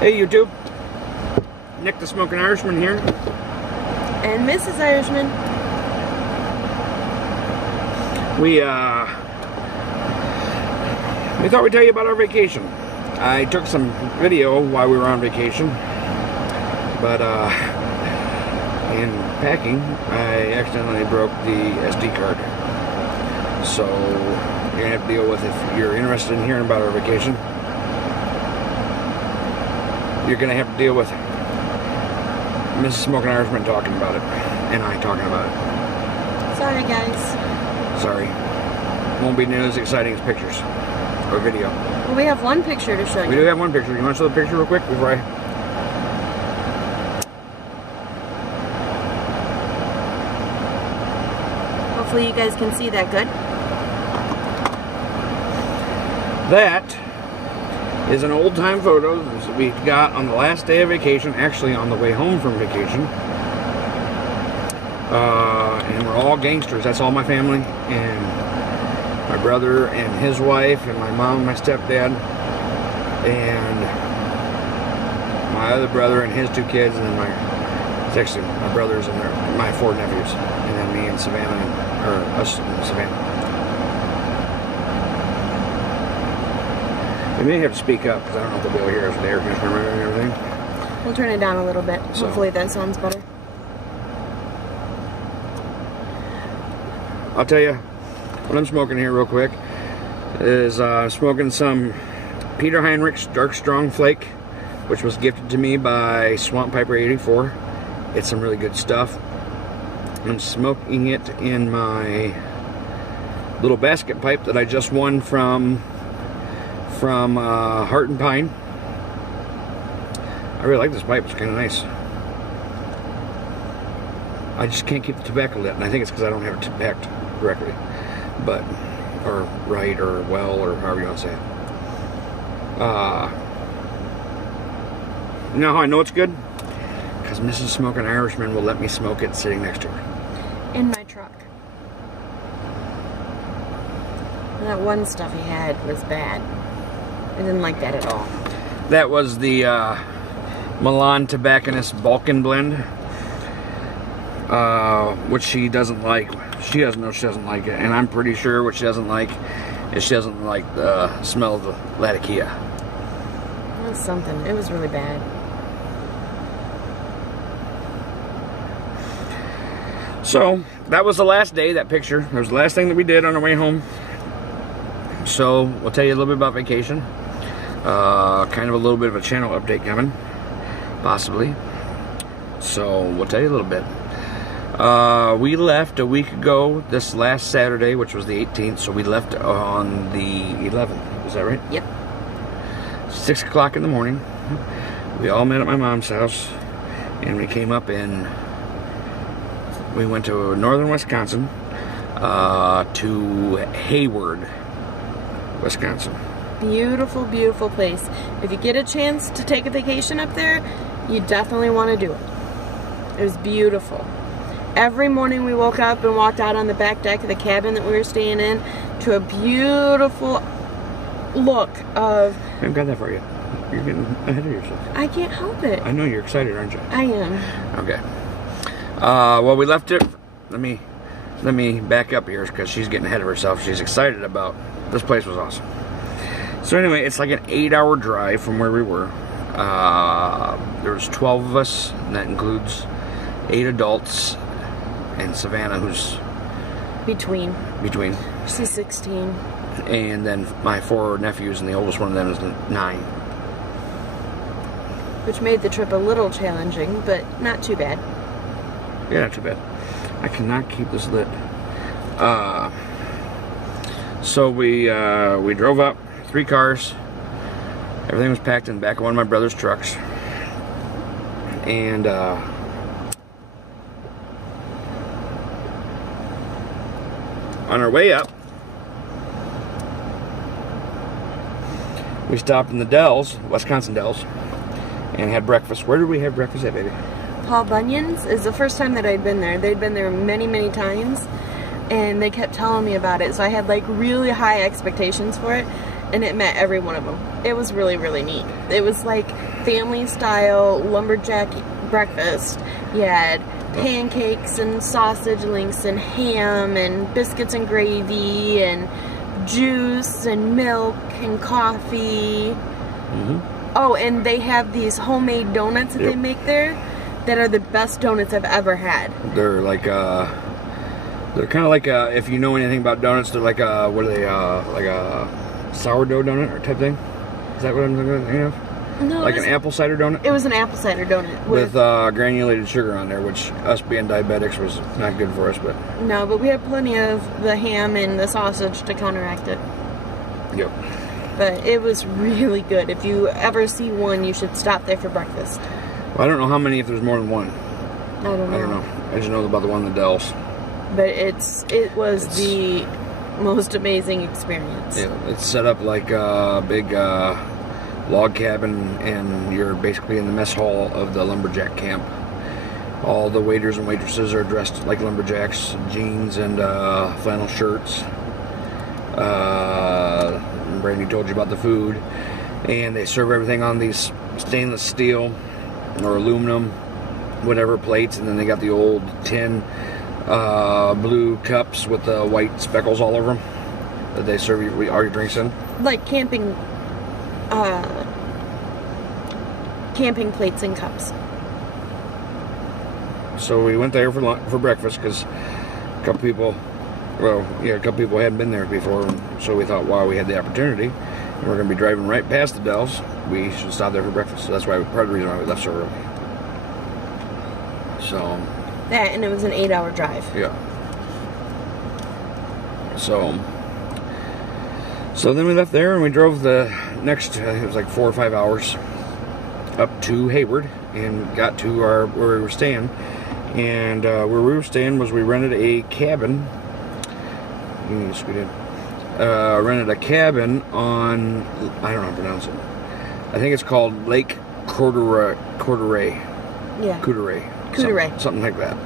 Hey YouTube, Nick the Smoking Irishman here. And Mrs. Irishman. We thought we'd tell you about our vacation. I took some video while we were on vacation, but in packing, I accidentally broke the SD card. So you're gonna have to deal with, if you're interested in hearing about our vacation, you're gonna have to deal with Mrs. Smoking Irishman talking about it, and I talking about it. Sorry, guys. Sorry. Won't be nearly as exciting as pictures or video. Well, we have one picture to show you. We do have one picture. You want to show the picture real quick before I... Hopefully you guys can see that good. That is an old-time photo that we got on the last day of vacation, actually on the way home from vacation. And we're all gangsters. That's all my family, and my brother and his wife, and my mom and my stepdad, and my other brother and his 2 kids, and then it's actually my brothers and my 4 nephews, and then me and Savannah, or us and Savannah. We may have to speak up because I don't know if they'll be able to hear us with the air conditioner and everything. We'll turn it down a little bit. So, hopefully that sounds better. I'll tell you what I'm smoking here real quick is smoking some Peter Heinrich's Dark Strong Flake, which was gifted to me by Swamp Piper 84. It's some really good stuff. I'm smoking it in my little basket pipe that I just won from Heart and Pine. I really like this pipe. It's kind of nice. I just can't keep the tobacco lit, and I think it's because I don't have it packed correctly, but, or right, or well, or however you want to say it. You know how I know it's good? Because Mrs. Smoking Irishman will let me smoke it sitting next to her. In my truck. And that one stuff he had was bad. I didn't like that at all. That was the Milan Tobacconist Balkan Blend, which she doesn't like. She doesn't know she doesn't like it, and I'm pretty sure what she doesn't like is she doesn't like the smell of the Latakia. It was something. It was really bad. So that was the last day. That picture. That was the last thing that we did on our way home. So we'll tell you a little bit about vacation. Kind of a little bit of a channel update coming, possibly. So we'll tell you a little bit. We left a week ago, this last Saturday, which was the 18th, so we left on the 11th. Is that right? Yep. 6 o'clock in the morning. We all met at my mom's house, and we came up we went to northern Wisconsin, to Hayward, Wisconsin. Beautiful, beautiful place. If you get a chance to take a vacation up there, you definitely want to do it. It was beautiful. Every morning we woke up and walked out on the back deck of the cabin that we were staying in to a beautiful look of... I haven't got that for you. You're getting ahead of yourself. I can't help it. I know you're excited, aren't you? I am. Okay. Well, we left it... Let me back up here because she's getting ahead of herself. She's excited about... This place was awesome. So anyway, it's like an 8-hour drive from where we were. There was 12 of us, and that includes 8 adults and Savannah, who's between. She's 16. And then my 4 nephews, and the oldest one of them is 9. Which made the trip a little challenging, but not too bad. Yeah, not too bad. I cannot keep this lit. So we drove up, 3 cars. Everything was packed in the back of one of my brother's trucks. And on our way up, we stopped in the Dells, Wisconsin Dells, and had breakfast. Where did we have breakfast at, baby? Paul Bunyan's is the first time that I'd been there. They'd been there many, many times, and they kept telling me about it, so I had like really high expectations for it, and it met every one of them. It was really, really neat. It was like family style lumberjack breakfast. You had pancakes and sausage links and ham and biscuits and gravy and juice and milk and coffee. Oh, and they have these homemade donuts that they make there that are the best donuts I've ever had. They're like they're kind of like if you know anything about donuts, they're like what are they, like a sourdough donut or type thing? Is that what I'm thinking of? No, like an apple cider donut? It was an apple cider donut with granulated sugar on there, which us being diabetics was not good for us. But no, but we had plenty of the ham and the sausage to counteract it. Yep. But it was really good. If you ever see one, you should stop there for breakfast. Well, I don't know how many, if there's more than one. I don't know. I just know about the one in the Dells. But it was the most amazing experience. Yeah, it's set up like a big log cabin, and you're basically in the mess hall of the lumberjack camp. All the waiters and waitresses are dressed like lumberjacks, jeans and flannel shirts. Brandy told you about the food, and they serve everything on these stainless steel or aluminum, whatever plates, and then they got the old tin blue cups with the white speckles all over them that they serve you all your drinks in. Like camping plates and cups. So we went there for breakfast because a couple people hadn't been there before, so we thought, wow, we had the opportunity, and we're going to be driving right past the Dells. We should stop there for breakfast. So that's why part of the reason why we left so early. So that, and it was an 8-hour drive. Yeah. So then we left there and we drove the next, it was like 4 or 5 hours up to Hayward and got to where we were staying. And where we were staying was we rented a cabin. Rented a cabin on, I don't know how to pronounce it. I think it's called Lake Coudray. Yeah. Coudray. Something like that.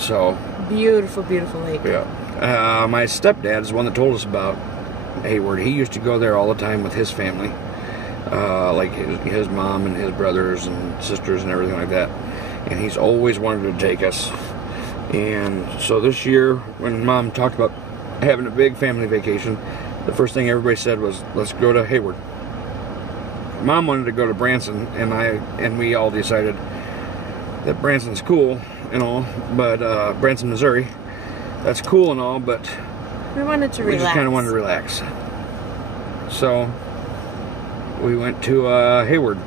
So beautiful, beautiful lake. Yeah. My stepdad is the one that told us about Hayward. He used to go there all the time with his family, like his mom and his brothers and sisters and everything like that. And he's always wanted to take us. And so this year, when Mom talked about having a big family vacation, the first thing everybody said was, "Let's go to Hayward." Mom wanted to go to Branson, and we all decided that Branson's cool and all, but Branson, Missouri, that's cool and all, but we wanted to relax. We just kind of wanted to relax. So we went to Hayward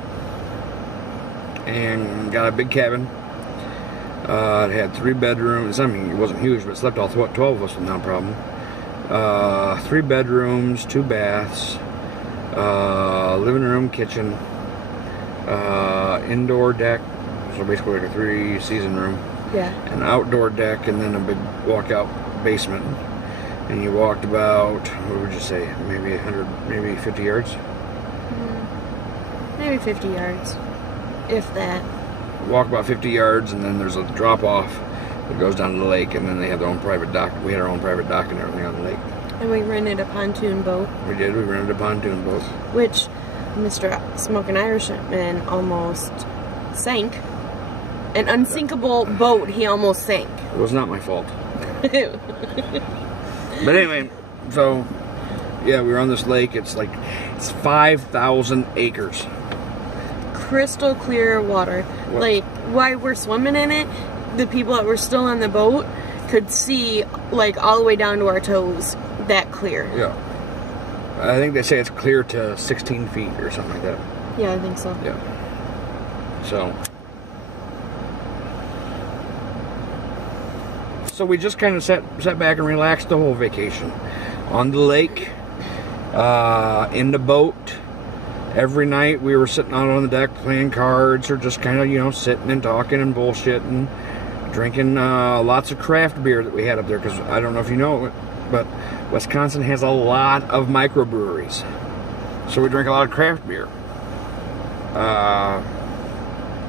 and got a big cabin. It had 3 bedrooms. I mean, it wasn't huge, but slept all 12 of us with no problem. 3 bedrooms, 2 baths, living room, kitchen, indoor deck, so basically like a 3-season room. Yeah. An outdoor deck, and then a big walkout basement. And you walked about, what would you say, maybe 100, maybe 50 yards? Maybe 50 yards, if that. Walk about 50 yards, and then there's a drop-off that goes down to the lake, and then they have their own private dock. We had our own private dock and everything on the lake. And we rented a pontoon boat. We did. We rented a pontoon boat. Which Mr. Smoking Irishman almost sank. An unsinkable boat, he almost sank. It was not my fault. But anyway, so, yeah, we were on this lake. It's 5,000 acres. Crystal clear water. What? Like, while we're swimming in it, the people that were still on the boat could see, like, all the way down to our toes, that clear. Yeah. I think they say it's clear to 16 feet or something like that. Yeah, I think so. Yeah. So we just kind of sat back and relaxed the whole vacation. On the lake, in the boat. Every night we were sitting out on the deck playing cards or just kind of, sitting and talking and bullshitting, drinking lots of craft beer that we had up there, because I don't know if you know it, but Wisconsin has a lot of microbreweries. So we drink a lot of craft beer.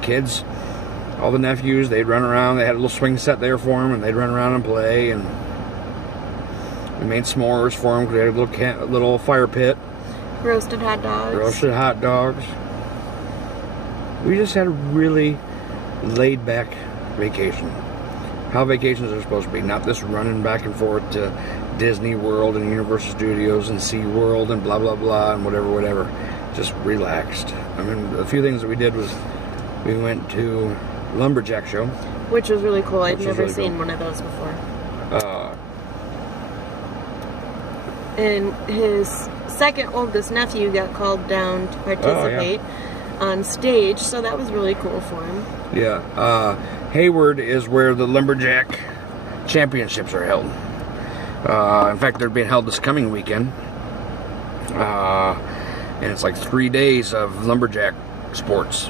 Kids, all the nephews, they'd run around. They had a little swing set there for them, and they'd run around and play. And We made s'mores for them. We had a little fire pit. Roasted hot dogs. Roasted hot dogs. We just had a really laid-back vacation. How vacations are supposed to be. Not this running back and forth to Disney World and Universal Studios and Sea World and blah, blah, blah, and whatever. Just relaxed. I mean, a few things that we did was we went to Lumberjack Show. Which was really cool. I'd never seen one of those before. And his second oldest nephew got called down to participate on stage, so that was really cool for him. Yeah. Hayward is where the Lumberjack Championships are held. In fact, they're being held this coming weekend. And it's like 3 days of lumberjack sports.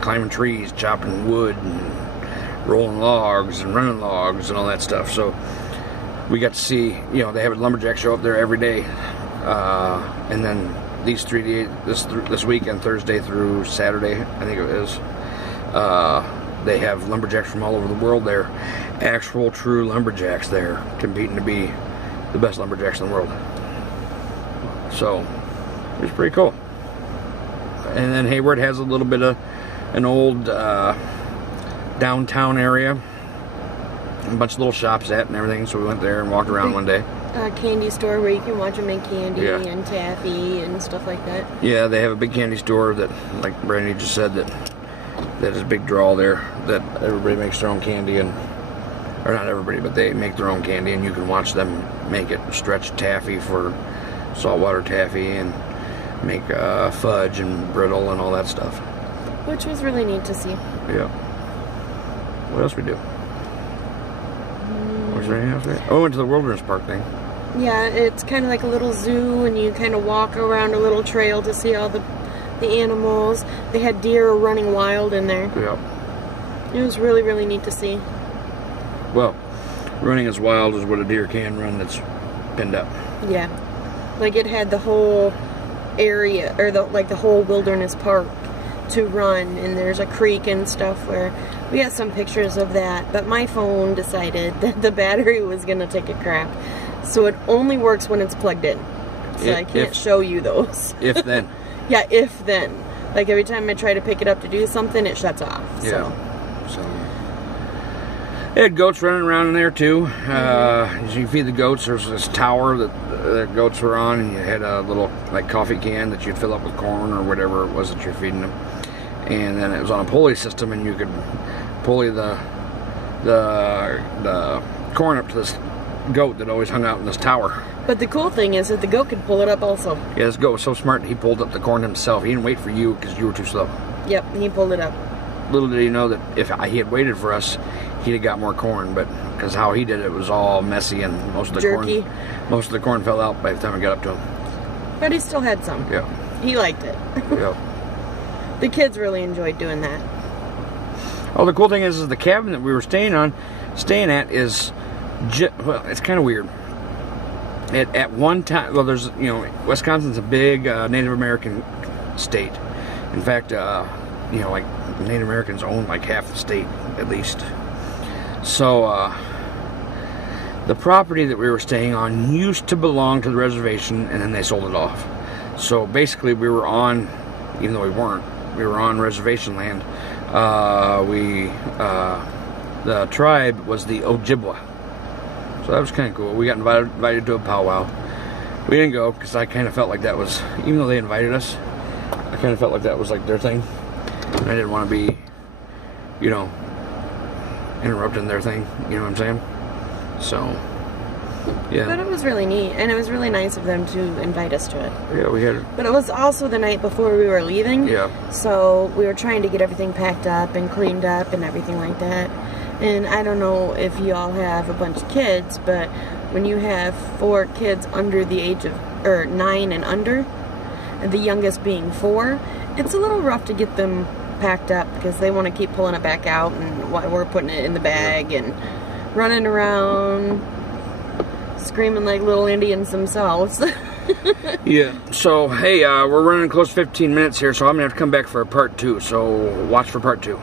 Climbing trees, chopping wood, and rolling logs, and running logs, and all that stuff. So we got to see, you know, they have a lumberjack show up there every day. And then these 3 days, this weekend, Thursday through Saturday, I think it is, they have lumberjacks from all over the world there. Actual, true lumberjacks there, competing to be the best lumberjacks in the world. So, it was pretty cool. And then Hayward has a little bit of an old downtown area. A bunch of little shops at and everything, so we went there and walked around one day. A candy store where you can watch them make candy and taffy and stuff like that. Yeah, they have a big candy store that, like Brandy just said, that is a big draw there, that everybody makes their own candy, and or not everybody, but they make their own candy, and you can watch them make it. Stretch taffy for saltwater taffy, and make fudge and brittle and all that stuff. Which was really neat to see. Yeah. What else we do? Was there anything else there? Oh, we went to the Wilderness Park thing. Yeah, it's kind of like a little zoo, and you kind of walk around a little trail to see all the animals. They had deer running wild in there. Yeah. It was really, really neat to see. Well, running as wild as what a deer can run that's pinned up. Yeah. Like it had the whole area, or the whole wilderness park to run, and there's a creek and stuff where we got some pictures of that, but my phone decided that the battery was going to take a crap. So it only works when it's plugged in. So I can't show you those. If then. Yeah, if then. Like every time I try to pick it up to do something, it shuts off. Yeah. So they had goats running around in there too. As you feed the goats, there's this tower that the goats were on, and you had a little like coffee can that you'd fill up with corn or whatever it was that you're feeding them. And then it was on a pulley system, and you could pulley the corn up to this goat that always hung out in this tower. But the cool thing is that the goat could pull it up also. Yeah, this goat was so smart, he pulled up the corn himself. He didn't wait for you because you were too slow. Yep, he pulled it up. Little did he know that if he had waited for us, he'd have got more corn, but because how he did it was all messy, and most of the corn fell out by the time we got up to him. But he still had some. Yeah. He liked it. Yeah. The kids really enjoyed doing that. Oh, the cool thing is the cabin that we were staying at is, well, it's kind of weird. At one time, well, there's, you know, Wisconsin's a big Native American state. In fact, you know, like Native Americans own like half the state at least. So the property that we were staying on used to belong to the reservation, and then they sold it off. So basically, we were on, even though we weren't, we were on reservation land. The tribe was the Ojibwa. So that was kind of cool. We got invited to a powwow. We didn't go because I kind of felt like that was, even though they invited us, I kind of felt like that was like their thing. And I didn't want to be, you know, interrupting their thing. You know what I'm saying? So, yeah. But it was really neat, and it was really nice of them to invite us to it. Yeah, we had. But it was also the night before we were leaving. Yeah. So we were trying to get everything packed up and cleaned up and everything like that. And I don't know if you all have a bunch of kids, but when you have 4 kids under the age of, or 9 and under, and the youngest being 4, it's a little rough to get them packed up because they want to keep pulling it back out, and we're putting it in the bag and running around screaming like little Indians themselves. Yeah. So, hey, we're running close to 15 minutes here, so I'm going to have to come back for a part 2. So watch for part 2.